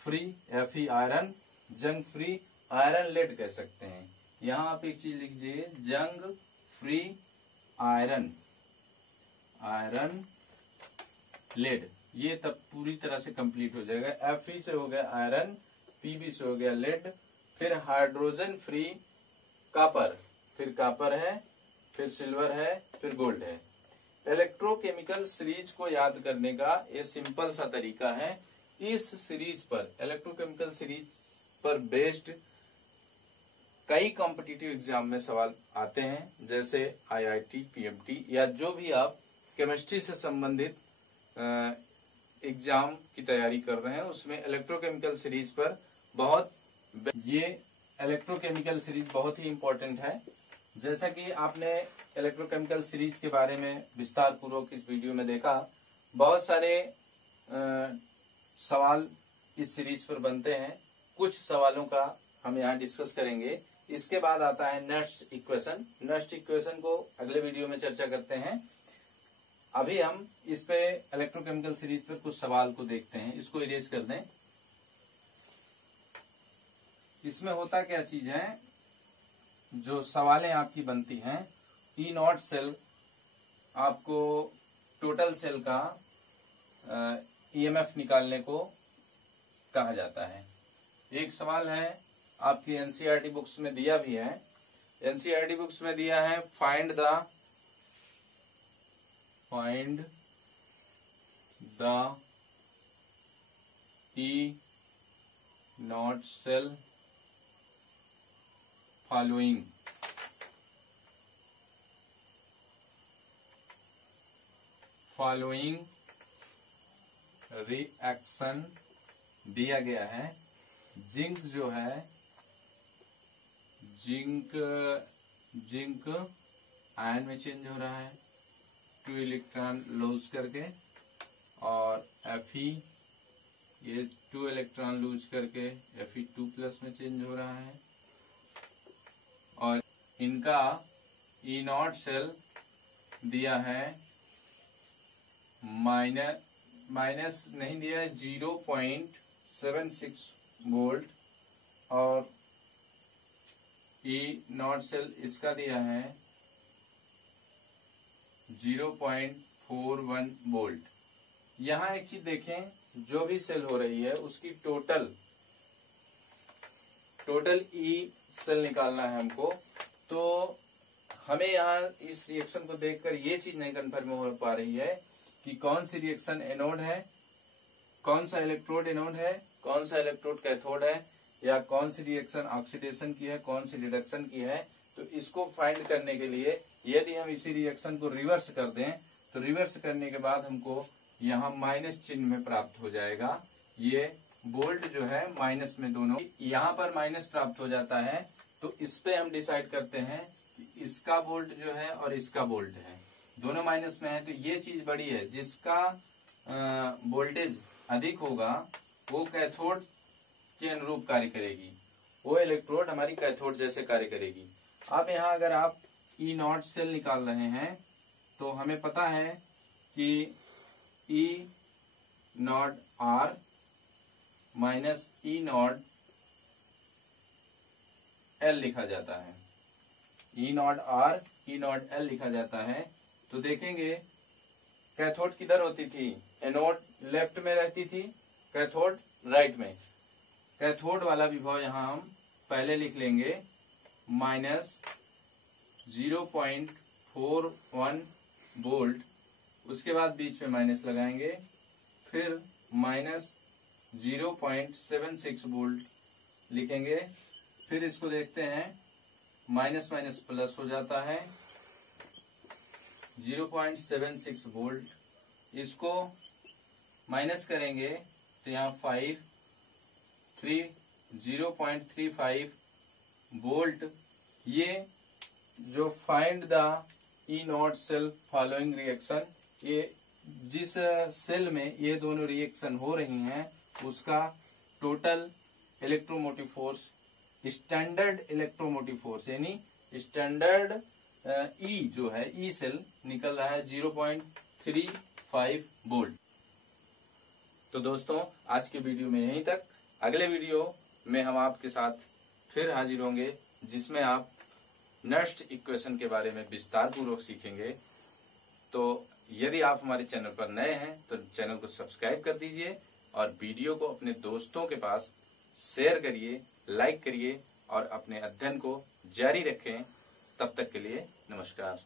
फ्री Fe आयरन, जंग फ्री आयरन लेड कह सकते हैं। यहाँ आप एक चीज लिखिए, जंग फ्री आयरन लेड, ये तब पूरी तरह से कंप्लीट हो जाएगा। Fe से हो गया आयरन, Pb से हो गया लेड, फिर हाइड्रोजन फ्री कॉपर, फिर कॉपर है, फिर सिल्वर है, फिर गोल्ड है। इलेक्ट्रोकेमिकल सीरीज को याद करने का ये सिंपल सा तरीका है। इस सीरीज पर, इलेक्ट्रोकेमिकल सीरीज पर बेस्ड कई कॉम्पिटिटिव एग्जाम में सवाल आते हैं, जैसे IIT, PMT या जो भी आप केमिस्ट्री से संबंधित एग्जाम की तैयारी कर रहे हैं, उसमें इलेक्ट्रोकेमिकल सीरीज पर ये इलेक्ट्रोकेमिकल सीरीज बहुत ही इम्पोर्टेंट है। जैसा कि आपने इलेक्ट्रोकेमिकल सीरीज के बारे में विस्तार पूर्वक इस वीडियो में देखा, बहुत सारे सवाल इस सीरीज पर बनते हैं। कुछ सवालों का हम यहाँ डिस्कस करेंगे। इसके बाद आता है नेक्स्ट इक्वेशन को अगले वीडियो में चर्चा करते हैं। अभी हम इस पे इलेक्ट्रोकेमिकल सीरीज पर कुछ सवाल को देखते हैं। इसको इरेज कर दें। इसमें होता क्या चीज है, जो सवालें आपकी बनती हैं, E0 सेल आपको टोटल सेल का EMF निकालने को कहा जाता है। एक सवाल है आपकी NCERT बुक्स में दिया भी है। NCERT बुक्स में दिया है find the E0 cell following reaction दिया गया है। जिंक जो है, जिंक आयन में चेंज हो रहा है 2 इलेक्ट्रॉन लूज करके, और Fe ये 2 इलेक्ट्रॉन लूज करके Fe2+ में चेंज हो रहा है। और इनका E0 सेल दिया है माइनस नहीं दिया है 0.76 वोल्ट, और E0 सेल इसका दिया है 0.41 वोल्ट। यहाँ एक चीज देखें, जो भी सेल हो रही है उसकी टोटल E सेल निकालना है हमको। तो हमें यहाँ इस रिएक्शन को देखकर ये चीज नहीं कंफर्म हो पा रही है कि कौन सी रिएक्शन एनोड है, कौन सा इलेक्ट्रोड एनोड है, कौन सा इलेक्ट्रोड कैथोड है। या कौन सी रिएक्शन ऑक्सीडेशन की है, कौन सी रिडक्शन की है। तो इसको फाइंड करने के लिए यदि हम इसी रिएक्शन को रिवर्स कर दें तो रिवर्स करने के बाद हमको यहाँ माइनस चिन्ह में प्राप्त हो जाएगा। ये बोल्ट जो है माइनस में दोनों, यहाँ पर माइनस प्राप्त हो जाता है। तो इस पे हम डिसाइड करते हैं कि इसका बोल्ट जो है और इसका बोल्ट है, दोनों माइनस में है। तो ये चीज बड़ी है, जिसका वोल्टेज अधिक होगा वो कैथोड के अनुरूप कार्य करेगी, वो इलेक्ट्रोड हमारी कैथोड जैसे कार्य करेगी। अब यहाँ अगर आप ई नॉट सेल निकाल रहे हैं तो हमें पता है कि E naught R minus E naught L लिखा जाता है। E naught R E naught L लिखा जाता है। तो देखेंगे कैथोड किधर होती थी, एनोड लेफ्ट में रहती थी, कैथोड राइट में। कैथोड वाला विभव यहाँ हम पहले लिख लेंगे माइनस 0.41 वोल्ट, उसके बाद बीच में माइनस लगाएंगे, फिर माइनस 0.76 वोल्ट लिखेंगे। फिर इसको देखते हैं, माइनस माइनस प्लस हो जाता है, 0.76 वोल्ट। इसको माइनस करेंगे तो यहाँ 0.35 वोल्ट। ये जो find the E naught cell following reaction, ये जिस सेल में ये दोनों रिएक्शन हो रही हैं उसका total electromotive force, standard electromotive force यानी स्टैंडर्ड ई जो है ई सेल निकल रहा है 0.35 वोल्ट। तो दोस्तों आज की वीडियो में यहीं तक। अगले वीडियो में हम आपके साथ फिर हाजिर होंगे जिसमें आप नस्ट इक्वेशन के बारे में विस्तार पूर्वक सीखेंगे। तो यदि आप हमारे चैनल पर नए हैं तो चैनल को सब्सक्राइब कर दीजिए और वीडियो को अपने दोस्तों के पास शेयर करिए, लाइक करिए और अपने अध्ययन को जारी रखें। तब तक के लिए नमस्कार।